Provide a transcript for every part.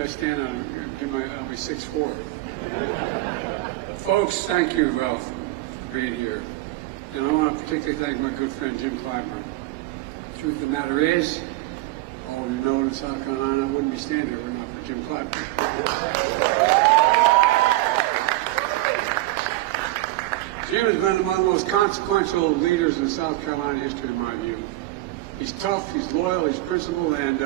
maybe I stand on it. I'll be 6'4". Folks, thank you, Ralph, for being here. And I want to particularly thank my good friend Jim Clyburn. The truth of the matter is, all of you know in South Carolina, I wouldn't be standing here if it were not for Jim Clyburn. Jim has been one of the most consequential leaders in South Carolina history, in my view. He's tough, he's loyal, he's principled, and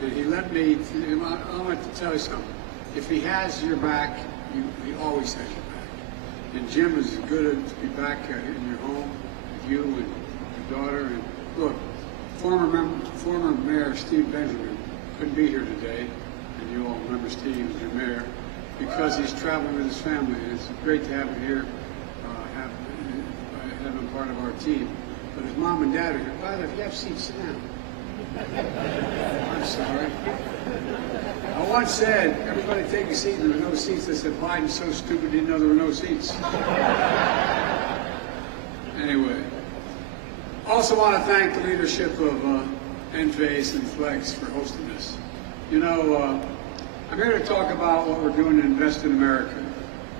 he let me. I want to tell you something. If he has your back, he always has your back. And Jim is good to be back in your home with you and your daughter. And look, former Mayor Steve Benjamin couldn't be here today, and you all remember Steve as your mayor, because he's traveling with his family. And it's great to have him here, have him part of our team. But his mom and dad are here. By the way, if you have seats, sit down. I'm sorry. I once said, everybody take a seat, and there were no seats. I said, Biden's so stupid he didn't know there were no seats. Anyway, also want to thank the leadership of Enphase and Flex for hosting this. You know, I'm here to talk about what we're doing to invest in America.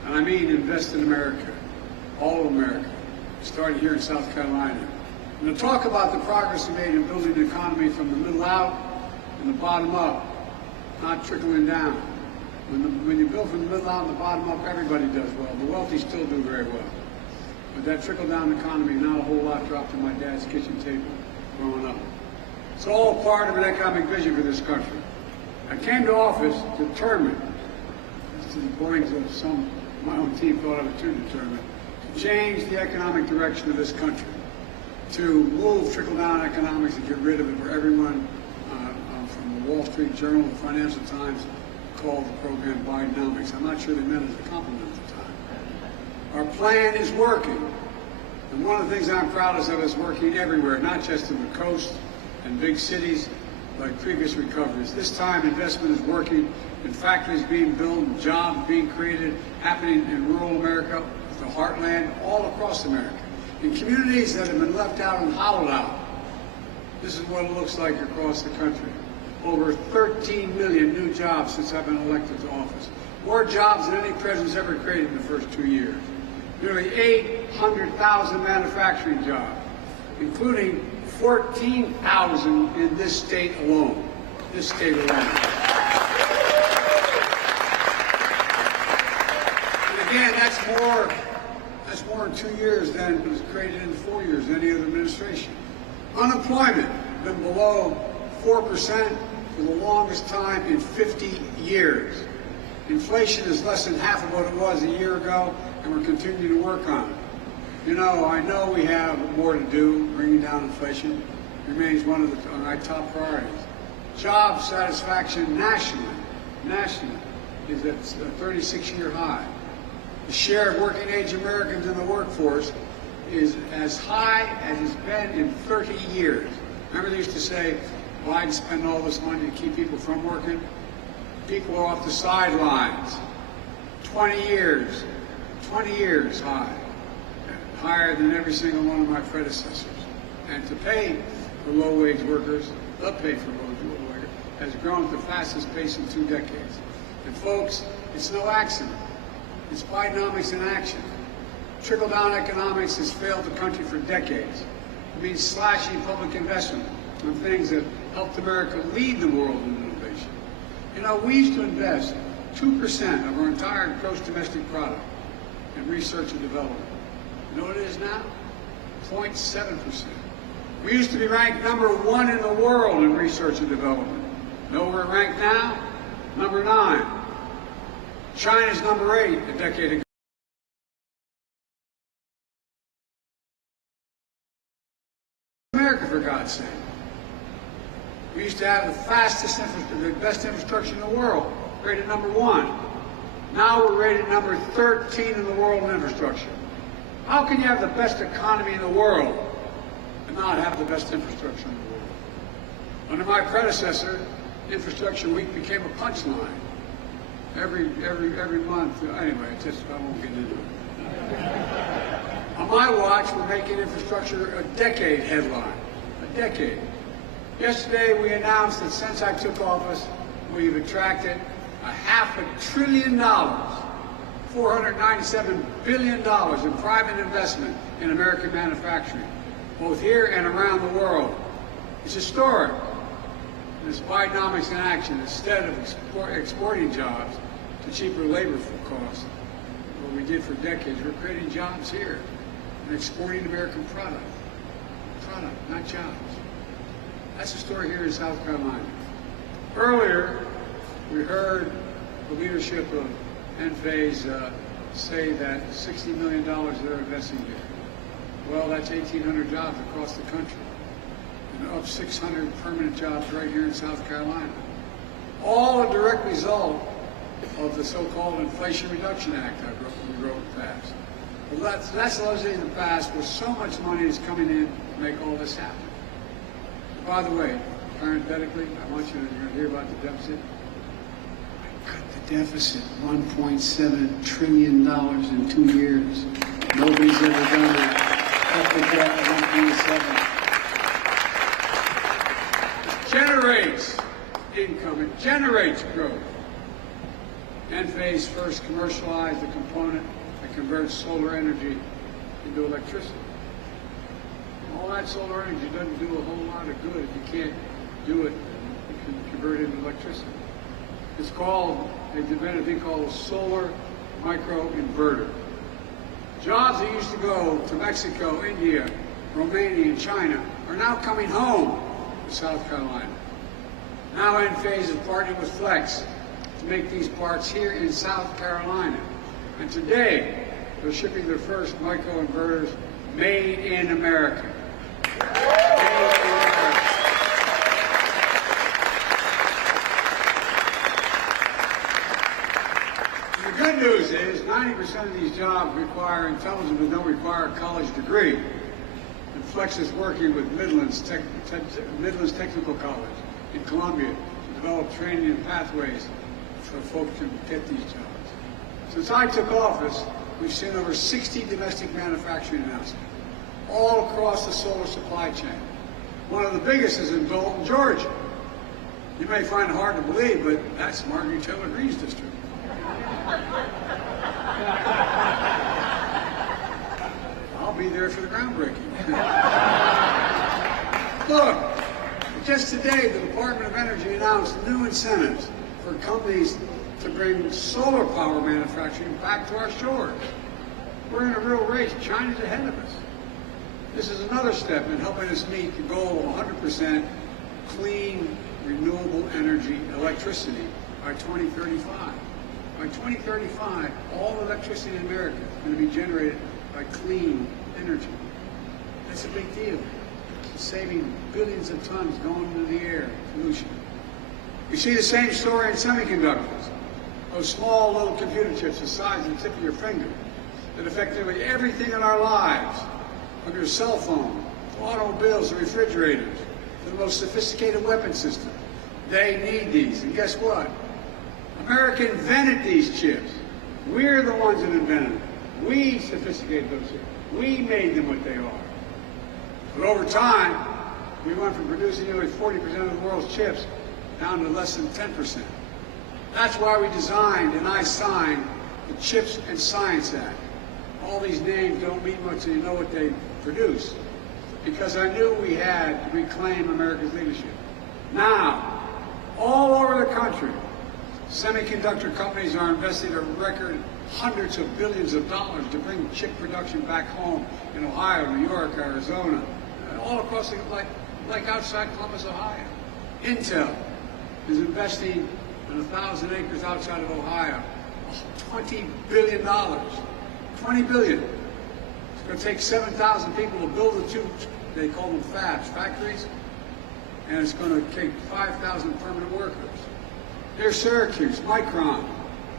And I mean invest in America, all of America, starting here in South Carolina. I'm going to talk about the progress we made in building the economy from the middle out and the bottom up, not trickling down. When you build from the middle out and the bottom up, everybody does well. The wealthy still do very well. But that trickle-down economy, not a whole lot dropped in my dad's kitchen table growing up. It's all part of an economic vision for this country. I came to office determined, to the point that some of my own team thought I was too determined, to change the economic direction of this country, to move trickle-down economics and get rid of it for everyone. From the Wall Street Journal, the Financial Times, called the program Bidenomics. I'm not sure they meant it as a compliment at the time. Our plan is working. And one of the things I'm proudest of is working everywhere, not just in the coast and big cities like previous recoveries. This time, investment is working in factories being built, and jobs being created, happening in rural America, the heartland, all across America. In communities that have been left out and hollowed out. This is what it looks like across the country. Over 13 million new jobs since I've been elected to office. More jobs than any president's ever created in the first 2 years. Nearly 800,000 manufacturing jobs, including 14,000 in this state alone. This state alone. And again, that's more in 2 years than was created in 4 years in any other administration. Unemployment been below 4% for the longest time in 50 years. Inflation is less than half of what it was a year ago, and we're continuing to work on it. You know, I know we have more to do. Bringing down inflation remains one of my top priorities. Job satisfaction nationally is at a 36-year high. The share of working-age Americans in the workforce is as high as it's been in 30 years. Remember they used to say, Biden spent all this money to keep people from working? People are off the sidelines. 20 years high. Higher than every single one of my predecessors. And to pay for low-wage workers, the pay for low-wage workers, has grown at the fastest pace in 2 decades. And folks, it's no accident. It's Bidenomics in action. Trickle-down economics has failed the country for decades. It means slashing public investment on things that helped America lead the world in innovation. You know, we used to invest 2% of our entire gross domestic product in research and development. You know what it is now? 0.7%. We used to be ranked #1 in the world in research and development. Know where we're ranked now? #9. China's #8 a decade ago. America, for God's sake. We used to have the best infrastructure in the world, rated #1. Now we're rated number 13 in the world in infrastructure. How can you have the best economy in the world and not have the best infrastructure in the world? Under my predecessor, Infrastructure Week became a punchline. Every month. Anyway, I won't get into it. On my watch, we're making infrastructure a decade headline. A decade. Yesterday, we announced that since I took office, we've attracted $500 billion, $497 billion in private investment in American manufacturing, both here and around the world. It's historic. It's Bidenomics in action. Instead of exporting jobs to cheaper labor costs, what we did for decades, we're creating jobs here and exporting American product, not jobs. That's the story here in South Carolina. Earlier, we heard the leadership of Enphase say that $60 million they're investing here. Well, that's 1,800 jobs across the country, and up 600 permanent jobs right here in South Carolina. All a direct result of the so-called Inflation Reduction Act we wrote and passed. Well, that's legislation in the past where so much money is coming in to make all this happen. By the way, parenthetically, I want you to hear about the deficit. I cut the deficit $1.7 trillion in 2 years. Nobody's ever done it. Cut the debt at 1.7. It generates income. It generates growth. Enphase first commercialized the component that converts solar energy into electricity. All that solar energy doesn't do a whole lot of good if you can't do it and convert it into electricity. It's called, they invented a thing called a solar microinverter. Jobs that used to go to Mexico, India, Romania, and China are now coming home to South Carolina. Now Enphase is partnering with Flex to make these parts here in South Carolina. And today, they're shipping their first microinverters made in America. The good news is 90% of these jobs require intelligence but don't require a college degree. And Flex is working with Midlands Technical College in Columbia to develop training and pathways so folks can get these jobs. Since I took office, we've seen over 60 domestic manufacturing announcements all across the solar supply chain. One of the biggest is in Dalton, Georgia. You may find it hard to believe, but that's Marjorie Taylor Greene's district. I'll be there for the groundbreaking. Look, just today the Department of Energy announced new incentives for companies to bring solar power manufacturing back to our shores. We're in a real race. China's ahead of us. This is another step in helping us meet the goal of 100% clean, renewable energy electricity by 2035. By 2035, all electricity in America is going to be generated by clean energy. That's a big deal. It's saving billions of tons going into the air, pollution. We see the same story in semiconductors. Those small little computer chips the size of the tip of your finger that affect nearly everything in our lives, from your cell phone, to automobiles, to refrigerators, to the most sophisticated weapon system. They need these. And guess what? America invented these chips. We're the ones that invented them. We sophisticated those chips. We made them what they are. But over time, we went from producing nearly 40% of the world's chips down to less than 10%. That's why we designed and I signed the Chips and Science Act. All these names don't mean much until you know what they produce. Because I knew we had to reclaim America's leadership. Now, all over the country, semiconductor companies are investing a record hundreds of billions of dollars to bring chip production back home in Ohio, New York, Arizona, all across the, like outside Columbus, Ohio. Intel is investing in 1,000 acres outside of Ohio, $20 billion. $20 billion. It's going to take 7,000 people to build the two, they call them fabs, factories, and it's going to take 5,000 permanent workers. Near Syracuse, Micron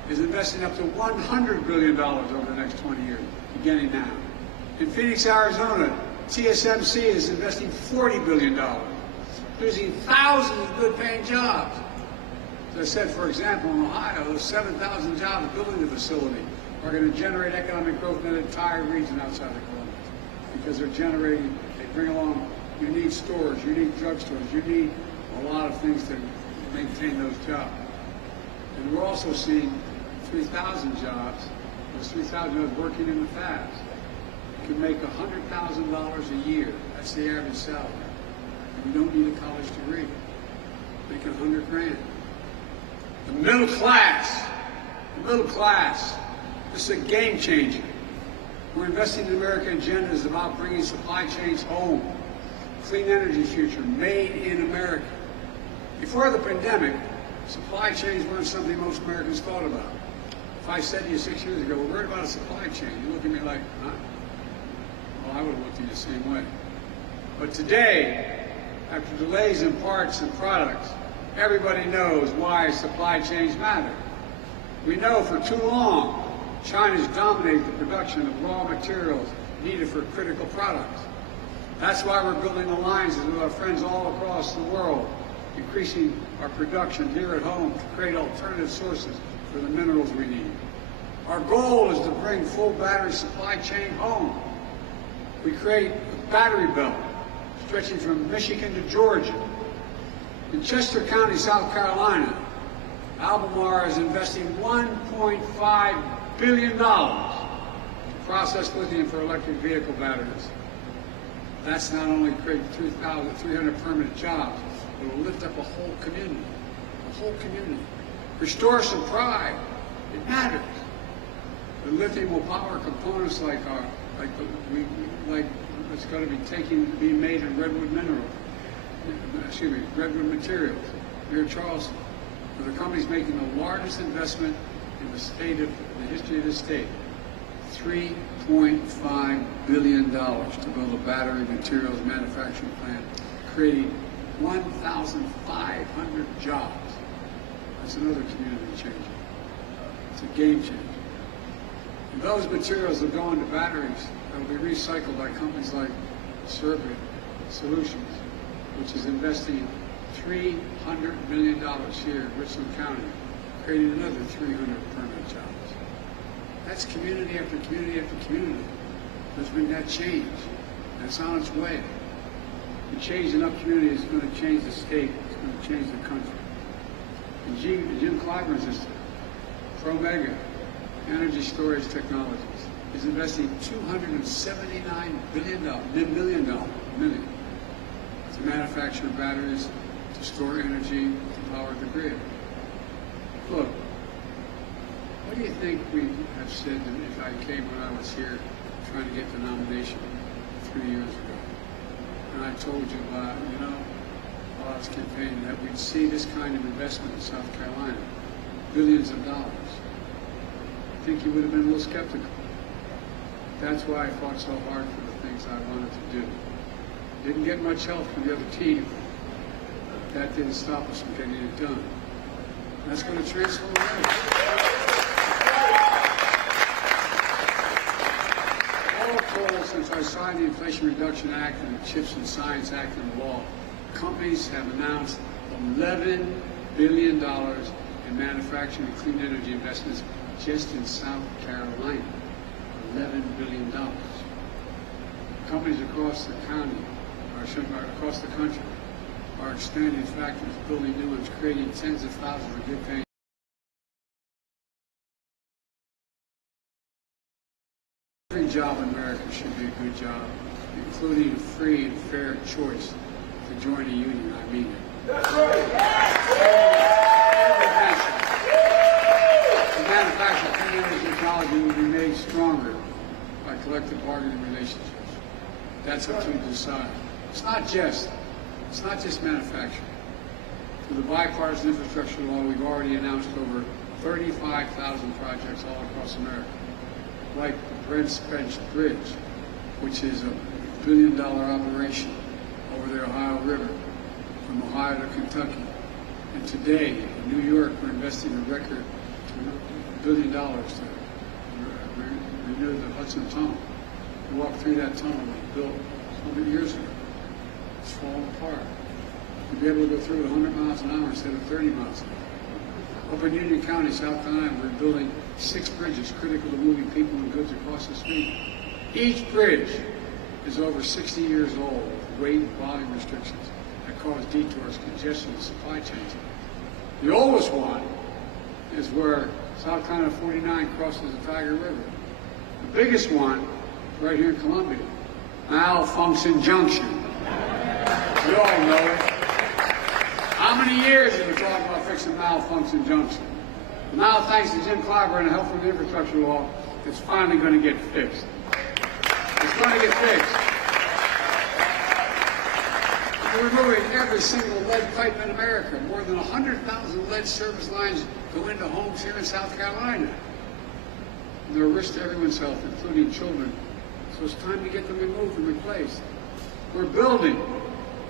is investing up to $100 billion over the next 20 years, beginning now. In Phoenix, Arizona, TSMC is investing $40 billion, producing thousands of good-paying jobs. As I said, for example, in Ohio, those 7,000 jobs building the facility are going to generate economic growth in an entire region outside of Columbus because they're generating, they bring along, you need stores, you need drugstores, you need a lot of things to maintain those jobs. And we're also seeing 3,000 jobs, those 3,000 jobs working in the fabs. You can make $100,000 a year. That's the average salary. And you don't need a college degree. Make $100,000. The middle class, this is a game changer. We're investing in the American agenda is about bringing supply chains home. Clean energy future, made in America. Before the pandemic, supply chains weren't something most Americans thought about. If I said to you 6 years ago, we're worried about a supply chain, you look at me like, huh? Well, I would have looked at you the same way. But today, after delays in parts and products, everybody knows why supply chains matter. We know for too long, China's dominated the production of raw materials needed for critical products. That's why we're building alliances with our friends all across the world, increasing our production here at home to create alternative sources for the minerals we need. Our goal is to bring full battery supply chain home. We create a battery belt stretching from Michigan to Georgia. In Chester County, South Carolina, Albemarle is investing $1.5 billion to process lithium for electric vehicle batteries. That's not only create 300 permanent jobs, but it will lift up a whole community. Restore some pride. It matters. The lithium will power components like it's going to be being made in redwood materials near Charleston, where the company's making the largest investment in the history of the state. $3.5 billion to build a battery materials manufacturing plant, creating 1,500 jobs. That's another community changer. It's a game changer. And those materials will go into batteries that will be recycled by companies like Circuit Solutions, which is investing $300 million here in Richland County, creating another 300 permanent jobs. That's community after community after community. There's been that change. That's on its way. The change in up community is going to change the state. It's going to change the country. And Jim Clyburn's Institute, Promega Energy Storage Technologies, is investing $279 million to manufacture batteries to store energy to power the grid. Look, what do you think we have said if I came when I was here trying to get the nomination 3 years ago? And I told you about, while I was campaigning, that we'd see this kind of investment in South Carolina, billions of dollars. I think you would have been a little skeptical. That's why I fought so hard for the things I wanted to do. Didn't get much help from the other team. That didn't stop us from getting it done. That's going to transform lives. All told, since I signed the Inflation Reduction Act and the CHIPS and Science Act into law, companies have announced $11 billion in manufacturing and clean energy investments just in South Carolina. $11 billion. Companies across the county, across the country, are expanding factories, building new ones, creating tens of thousands of good paying. Every job in America should be a good job, including a free and fair choice to join a union. I mean it. That's right. The manufacture of clean energy technology will be made stronger by collective bargaining relationships. That's up to you to decide. It's not just manufacturing. Through the bipartisan infrastructure law, we've already announced over 35,000 projects all across America, like the Brent's Bench Bridge, which is a $1 billion operation over the Ohio River, from Ohio to Kentucky. And today, in New York, we're investing a record $1 billion to renew the Hudson Tunnel. We walked through that tunnel that was built 100 years ago. It's falling apart. We'll be able to go through it 100 miles an hour instead of 30 miles an hour. Up in Union County, South Carolina, we're building 6 bridges critical to moving people and goods across the street. Each bridge is over 60 years old with weight and volume restrictions that cause detours, congestion, and supply chains. The oldest one is where South Carolina 49 crosses the Tiger River. The biggest one, right here in Columbia, Malfunction Junction. You all know it. How many years have we talked about fixing Malfunction Junction? Now, thanks to Jim Clyburn and help from the infrastructure law, it's finally going to get fixed. It's going to get fixed. We're removing every single lead pipe in America. More than 100,000 lead service lines go into homes here in South Carolina. They're a risk to everyone's health, including children. So it's time to get them removed and replaced. We're building.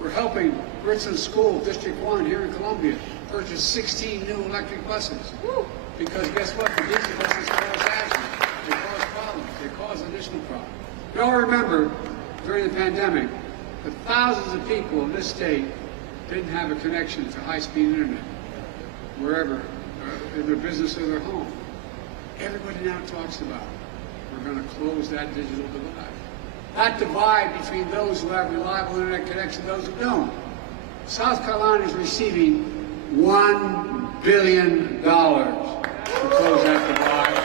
We're helping Richland School, District 1 here in Columbia, purchase 16 new electric buses. Woo! Because guess what? The diesel buses cause accidents. They cause problems. They cause additional problems. You all remember, during the pandemic, that thousands of people in this state didn't have a connection to high-speed internet, wherever, in their business or their home. Everybody now talks about we're going to close that digital divide. That divide between those who have reliable internet connection and those who don't. South Carolina is receiving $1 billion to close that divide,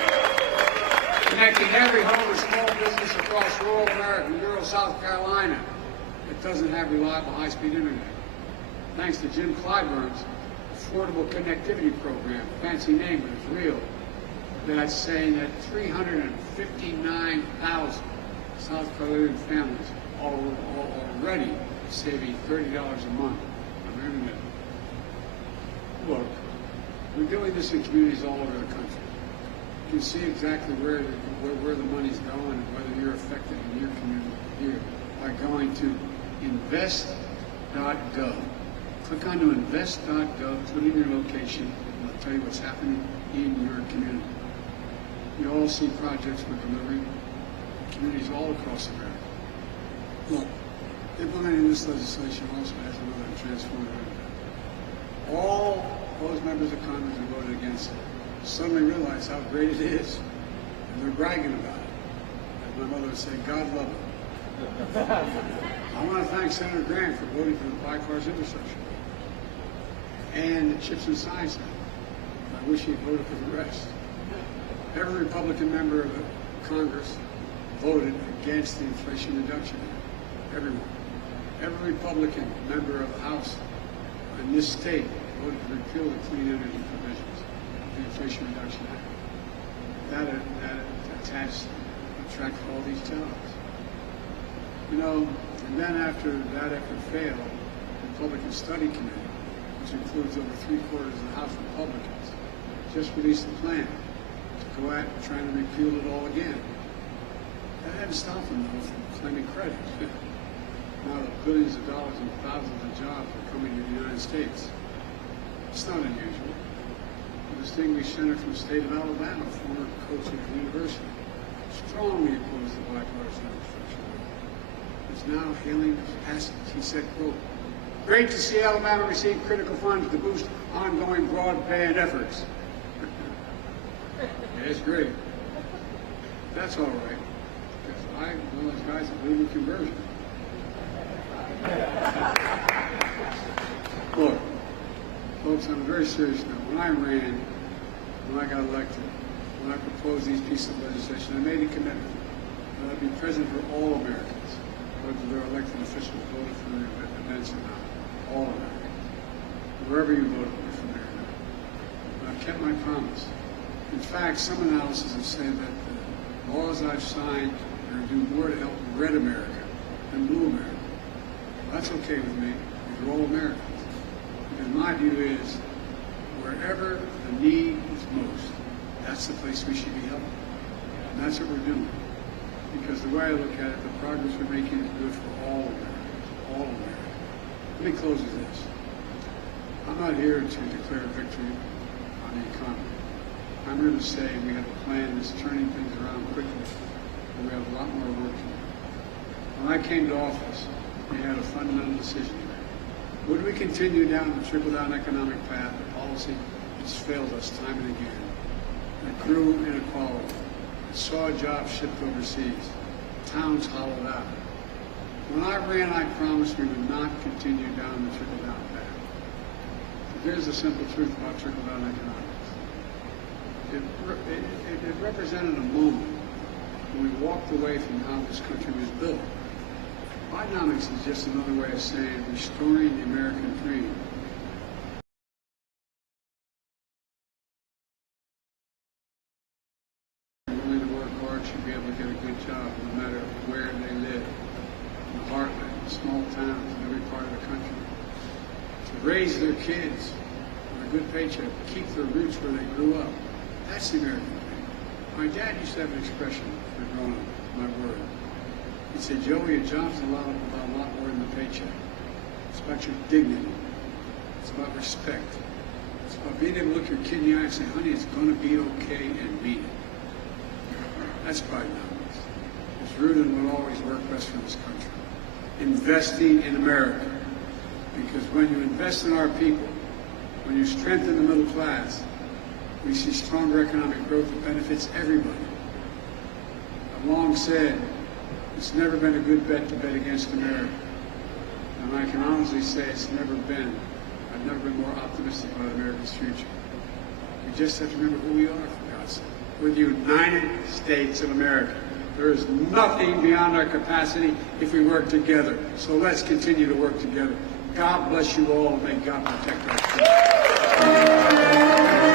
connecting every home and small business across rural America, rural South Carolina, that doesn't have reliable high-speed internet. Thanks to Jim Clyburn's Affordable Connectivity Program, fancy name, but it's real. That's saying that 359,000 South Carolinian families are already saving $30 a month on their internet. Look, we're doing this in communities all over the country. You can see exactly where the money's going and whether you're affected in your community here by going to invest.gov. Click on to invest.gov, put in your location, and I'll tell you what's happening in your community. You all see projects we're delivering in communities all across America. Look, implementing this legislation also has another transformative impact. All those members of Congress who voted against it suddenly realize how great it is, and they're bragging about it. As my mother would say, God love it. I want to thank Senator Grant for voting for the Bi-Cars Infrastructure and the Chips and Science Act. I wish he had voted for the rest. Every Republican member of the Congress voted against the Inflation Reduction Act. Everyone. Every Republican member of the House in this state voted to repeal the clean energy provisions of the Inflation Reduction Act. That attracted all these jobs. You know, and then after that effort failed, the Republican Study Committee, which includes over 3/4 of the House Republicans, just released a plan to go at trying to repeal it all again. That hadn't stopped them, though, from claiming credit. Now the billions of dollars and thousands of jobs are coming to the United States. It's not unusual. The distinguished senator from the state of Alabama, former coach at the university, strongly opposed the bipartisan infrastructure bill. Is now hailing the passage. He said, quote, "Great to see Alabama receive critical funds to boost ongoing broadband efforts." Yeah, it's great. That's all right. Because I'm one of those guys that believe in conversion. Look, folks, I'm very serious now. When I ran, when I got elected, when I proposed these pieces of legislation, I made a commitment that I'd be president for all Americans, whether they're elected officials, voted for the events or not. All Americans. Wherever you voted for America. And I've kept my promise. In fact, some analysis have said that the laws I've signed are going to do more to help red America than blue America. That's okay with me. We're all Americans. Because my view is, wherever the need is most, that's the place we should be helping. And that's what we're doing. Because the way I look at it, the progress we're making is good for all Americans. All Americans. Let me close with this. I'm not here to declare victory on the economy. I'm here to say we have a plan that's turning things around quickly, and we have a lot more work to do. When I came to office, we had a fundamental decision to make. Would we continue down the trickle-down economic path, a policy that's failed us time and again, that grew inequality, that saw jobs shipped overseas, towns hollowed out? When I ran, I promised we would not continue down the trickle-down path. Here's the simple truth about trickle-down economics. It represented a moment when we walked away from how this country was built. Bidenomics is just another way of saying restoring the American dream. Willing to work hard should be able to get a good job no matter where they live. In the heartland, in small towns, in every part of the country. To raise their kids with a good paycheck, keep their roots where they grew up. That's the American dream. My dad used to have an expression for growing up, my word. He'd say, Joey, a job's about a lot more than the paycheck. It's about your dignity. It's about respect. It's about being able to look your kid in the eye and say, honey, it's going to be okay, and mean it. That's Bidenomics. It's rooted in what always worked best for this country. Investing in America. Because when you invest in our people, when you strengthen the middle class, we see stronger economic growth that benefits everybody. I've long said, it's never been a good bet to bet against America. And I can honestly say I've never been more optimistic about America's future. We just have to remember who we are, for God's sake. We're the United States of America. There is nothing beyond our capacity if we work together. So let's continue to work together. God bless you all, and may God protect our children.